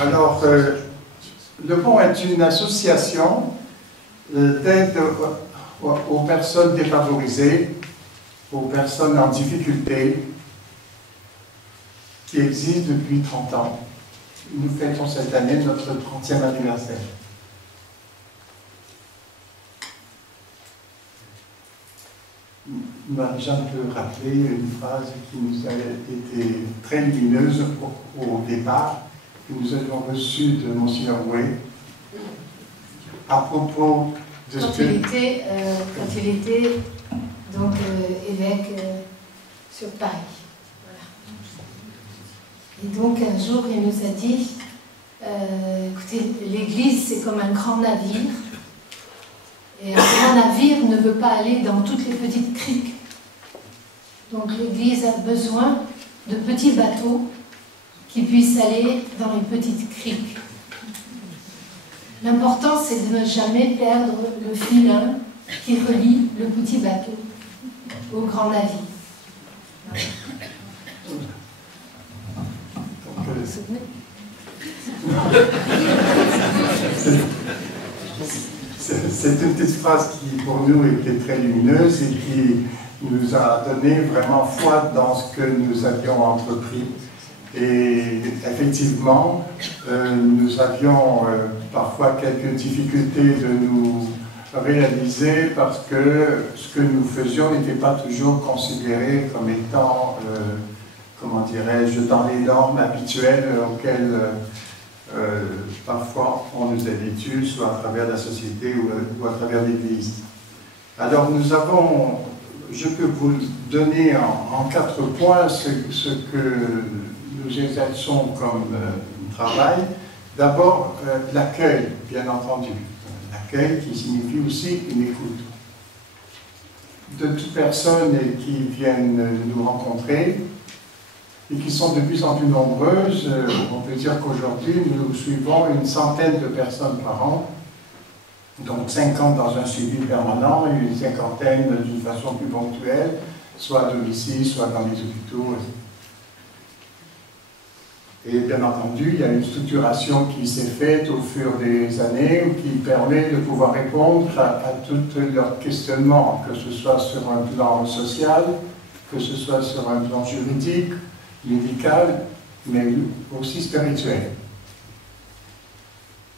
Alors, Le Pont est une association d'aide aux personnes défavorisées, aux personnes en difficulté, qui existe depuis 30 ans. Nous fêtons cette année notre 30e anniversaire. Marie-Jeanne peut rappeler une phrase qui nous a été très lumineuse au départ, que nous avions reçue de Monseigneur Way, à propos de quand il était donc évêque sur Paris. Et donc un jour, il nous a dit, écoutez, l'Église c'est comme un grand navire, et un grand navire ne veut pas aller dans toutes les petites criques. Donc l'Église a besoin de petits bateaux qui puissent aller dans les petites criques. L'important c'est de ne jamais perdre le filin qui relie le petit bateau au grand navire. Vous vous souvenez? C'est une petite phrase qui, pour nous, était très lumineuse et qui nous a donné vraiment foi dans ce que nous avions entrepris. Et effectivement, nous avions parfois quelques difficultés de nous réaliser parce que ce que nous faisions n'était pas toujours considéré comme étant, comment dirais-je, dans les normes habituelles auxquelles parfois on nous habitue, soit à travers la société ou à travers l'Église. Alors nous avons, je peux vous donner en 4 points ce que nous exerçons comme travail. D'abord, l'accueil, bien entendu. L'accueil qui signifie aussi une écoute de toutes personnes qui viennent nous rencontrer et qui sont de plus en plus nombreuses. On peut dire qu'aujourd'hui, nous suivons une centaine de personnes par an, donc 50 dans un suivi permanent et une cinquantaine d'une façon plus ponctuelle, soit à domicile, soit dans les hôpitaux. Et bien entendu, il y a une structuration qui s'est faite au fur des années qui permet de pouvoir répondre à tous leurs questionnements, que ce soit sur un plan social, que ce soit sur un plan juridique, médical, mais aussi spirituel.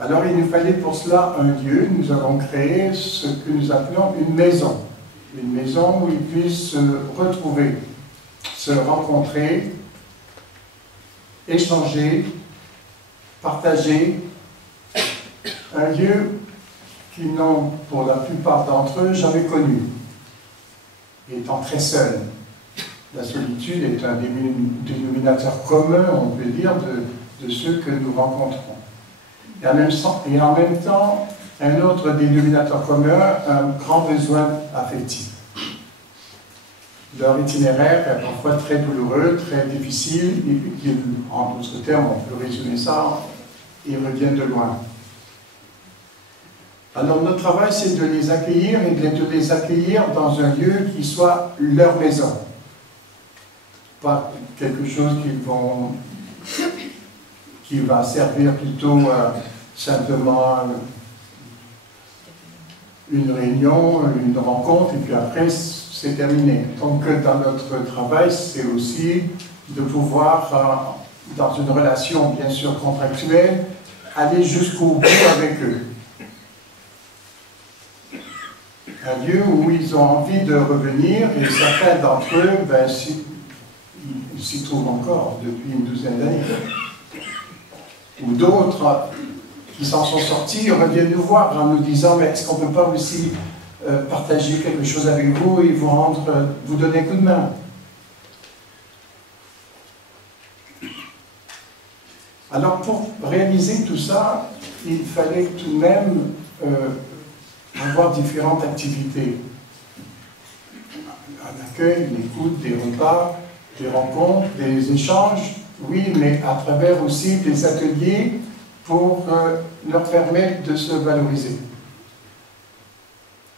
Alors il nous fallait pour cela un lieu. Nous avons créé ce que nous appelons une maison où ils puissent se retrouver, se rencontrer, échanger, partager, un lieu qu'ils n'ont pour la plupart d'entre eux jamais connu, étant très seuls. La solitude est un dénominateur commun, on peut dire, de ceux que nous rencontrons. Et en même temps, un autre dénominateur commun, un grand besoin affectif. Leur itinéraire est parfois très douloureux, très difficile, en d'autres termes, on peut résumer ça, ils reviennent de loin. Alors notre travail, c'est de les accueillir et de les accueillir dans un lieu qui soit leur maison. Pas quelque chose qui va servir plutôt simplement une réunion, une rencontre, et puis après c'est terminé. Donc dans notre travail, c'est aussi de pouvoir, dans une relation bien sûr contractuelle, aller jusqu'au bout avec eux. Un lieu où ils ont envie de revenir, et certains d'entre eux, ben, ils s'y trouvent encore depuis une douzaine d'années. Ou d'autres qui s'en sont sortis reviennent nous voir en nous disant, mais est-ce qu'on ne peut pas aussi partager quelque chose avec vous et vous donner un coup de main? Alors pour réaliser tout ça, il fallait tout de même avoir différentes activités. Un accueil, une écoute, des repas, des rencontres, des échanges, oui, mais à travers aussi des ateliers pour leur permettre de se valoriser.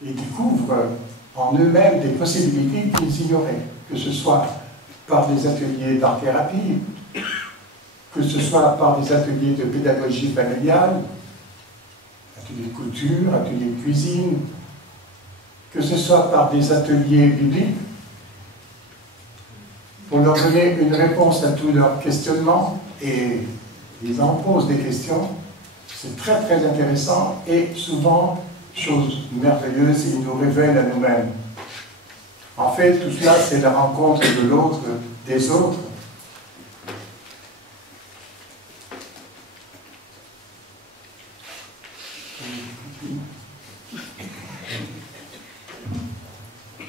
Ils découvrent en eux-mêmes des possibilités qu'ils ignoraient, que ce soit par des ateliers d'art-thérapie, que ce soit par des ateliers de pédagogie familiale, ateliers de couture, ateliers de cuisine, que ce soit par des ateliers bibliques, pour leur donner une réponse à tous leurs questionnements, et ils en posent des questions. C'est très très intéressant et souvent, chose merveilleuse, ils nous révèlent à nous-mêmes. En fait, tout cela, c'est la rencontre de l'autre, des autres.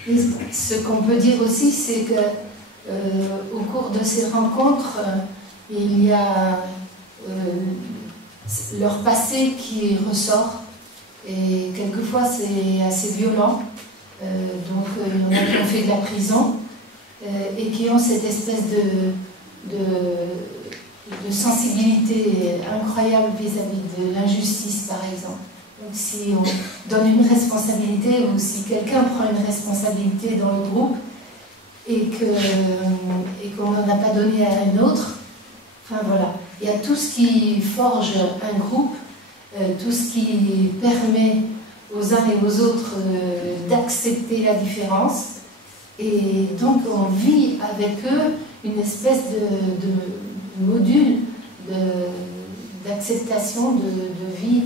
Et ce qu'on peut dire aussi, c'est que au cours de ces rencontres, il y a leur passé qui ressort, et quelquefois c'est assez violent. Donc il y en a qui ont fait de la prison et qui ont cette espèce de sensibilité incroyable vis-à-vis de l'injustice, par exemple. Donc si on donne une responsabilité, ou si quelqu'un prend une responsabilité dans le groupe et qu'on n'en a pas donné à un autre, enfin voilà, il y a tout ce qui forge un groupe, tout ce qui permet aux uns et aux autres d'accepter la différence, et donc on vit avec eux une espèce de module d'acceptation de vie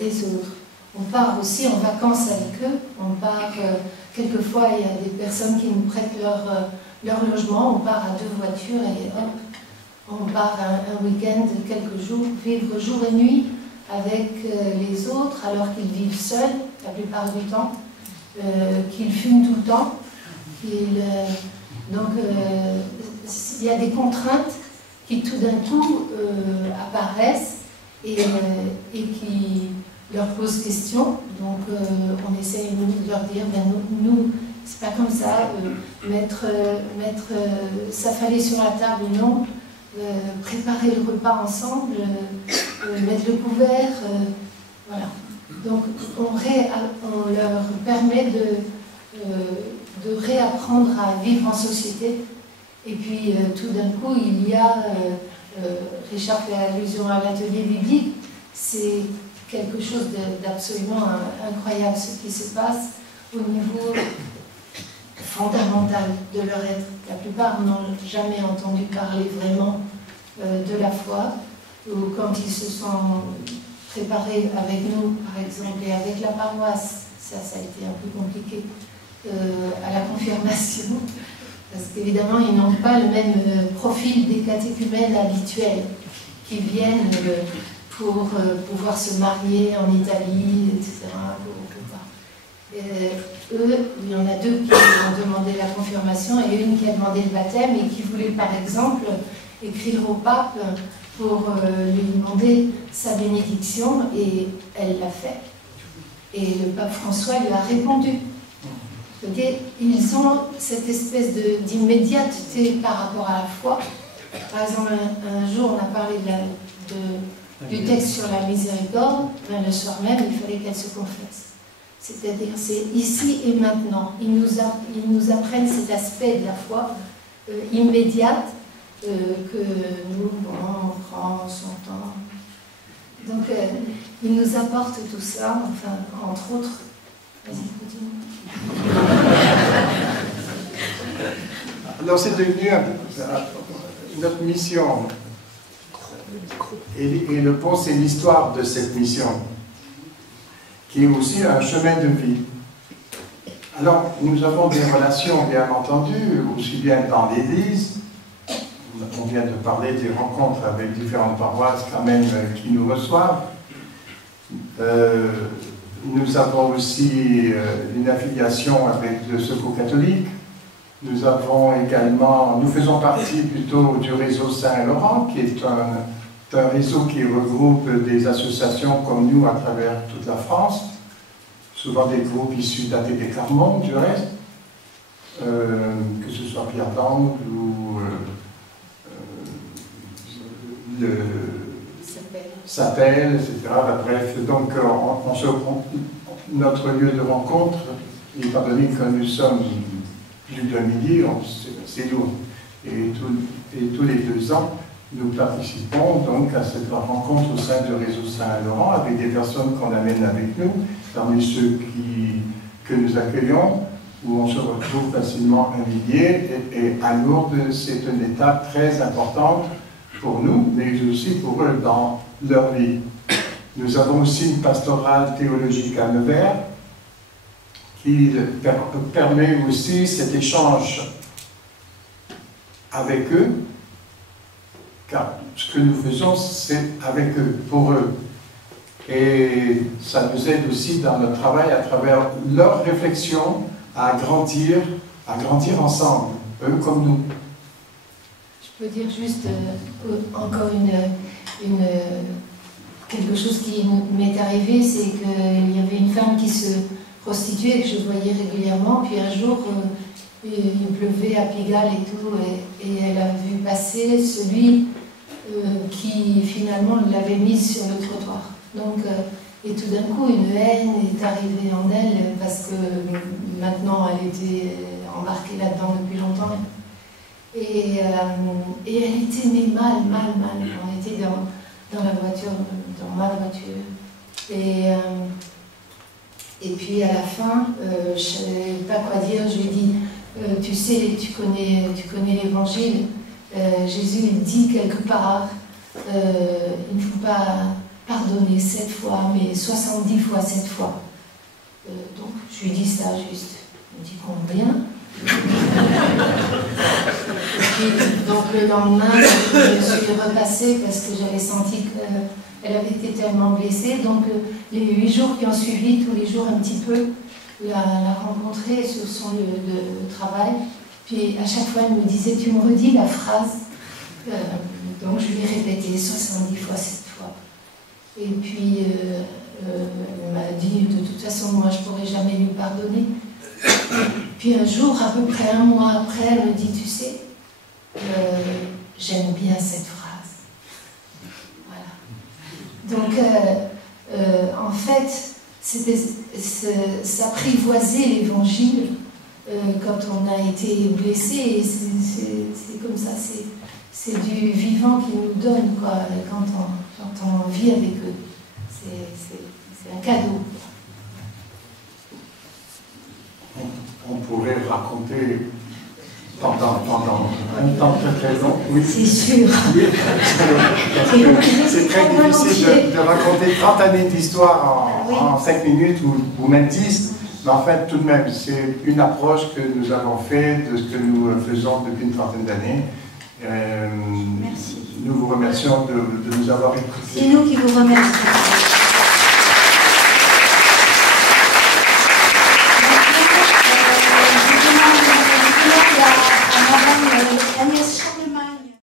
des autres. On part aussi en vacances avec eux, on part, quelquefois il y a des personnes qui nous prêtent leur logement, on part à 2 voitures et hop, on part un week-end, quelques jours, vivre jour et nuit avec les autres, alors qu'ils vivent seuls la plupart du temps, qu'ils fument tout le temps. Donc il y a des contraintes qui tout d'un coup apparaissent et qui leur posent question. Donc on essaie de leur dire, ben, nous c'est pas comme ça, mettre s'affaler sur la table ou non, préparer le repas ensemble, mettre le couvert, voilà. Donc on leur permet de réapprendre à vivre en société. Et puis tout d'un coup, il y a, Richard fait allusion à l'atelier biblique, c'est quelque chose d'absolument incroyable ce qui se passe au niveau fondamental de leur être. La plupart n'ont jamais entendu parler vraiment de la foi, ou quand ils se sont préparés avec nous, par exemple, et avec la paroisse, ça a été un peu compliqué, à la confirmation, parce qu'évidemment, ils n'ont pas le même profil des catéchumènes habituels, qui viennent pour pouvoir se marier en Italie, etc. Eux, il y en a 2 qui ont demandé la confirmation et une qui a demandé le baptême, et qui voulait par exemple écrire au pape pour lui demander sa bénédiction, et elle l'a fait. Et le pape François lui a répondu. Ils ont cette espèce d'immédiateté par rapport à la foi. Par exemple, un jour on a parlé du texte sur la miséricorde, ben, le soir même il fallait qu'elle se confesse. C'est-à-dire, c'est ici et maintenant. Ils nous apprennent cet aspect de la foi immédiate que nous, on prend son temps. Donc, ils nous apportent tout ça, enfin, entre autres. Vas-y, continue. Alors, c'est devenu notre mission. Et le pont, c'est l'histoire de cette mission, qui est aussi un chemin de vie. Alors, nous avons des relations, bien entendu, aussi bien dans l'Église. On vient de parler des rencontres avec différentes paroisses quand même qui nous reçoivent. Nous avons aussi une affiliation avec le Secours catholique. Nous avons également, nous faisons partie plutôt du réseau Saint-Laurent, qui est un réseau qui regroupe des associations comme nous à travers toute la France, souvent des groupes issus d'ATD Carmont, du reste, que ce soit Pierre d'Angle ou Sapel, etc. Bref, donc notre lieu de rencontre, étant donné que nous sommes plus d'un millier, c'est lourd. Et tous les 2 ans, nous participons donc à cette rencontre au sein du réseau Saint-Laurent avec des personnes qu'on amène avec nous, parmi ceux que nous accueillons, où on se retrouve facilement humilié. Et à Lourdes, c'est une étape très importante pour nous, mais aussi pour eux dans leur vie. Nous avons aussi une pastorale théologique à Nevers qui permet aussi cet échange avec eux, car ce que nous faisons, c'est avec eux, pour eux. Et ça nous aide aussi dans notre travail à travers leurs réflexions à grandir ensemble, eux comme nous. Je peux dire juste encore quelque chose qui m'est arrivé, c'est qu'il y avait une femme qui se prostituait, que je voyais régulièrement, puis un jour, il pleuvait à Pigalle et tout, et elle a vu passer celui qui finalement l'avait mise sur le trottoir. Donc, et tout d'un coup, une haine est arrivée en elle, parce que maintenant, elle était embarquée là-dedans depuis longtemps. Et elle était mais mal. On était dans la voiture, dans ma voiture. Et puis à la fin, je ne savais pas quoi dire, je lui ai dit, tu sais, tu connais l'évangile, Jésus il dit quelque part, il ne faut pas pardonner 7 fois, mais 70 fois 7 fois. Donc je lui ai dit ça juste. Il me dit combien? Et puis, donc le lendemain, je suis repassée parce que j'avais senti qu'elle avait été tellement blessée. Donc les 8 jours qui ont suivi, tous les jours un petit peu, la rencontrer sur son lieu de travail. Puis à chaque fois, elle me disait, tu me redis la phrase. Donc je lui ai répété 70 fois 7 fois. Et puis elle m'a dit, de toute façon, moi je ne pourrais jamais lui pardonner. Puis un jour, à peu près 1 mois après, elle me dit, tu sais, j'aime bien cette phrase. Voilà. Donc, en fait, s'apprivoiser l'évangile quand on a été blessé, et c'est comme ça, c'est du vivant qui nous donne, quoi, quand on vit avec eux. C'est un cadeau. On pourrait raconter pendant un temps très long. Oui. C'est sûr. C'est très difficile de raconter 30 années d'histoire en 5 minutes ou même 10. Mais en fait, tout de même, c'est une approche que nous avons faite de ce que nous faisons depuis une trentaine d'années. Merci. Nous vous remercions de nous avoir écoutés. C'est nous qui vous remercions.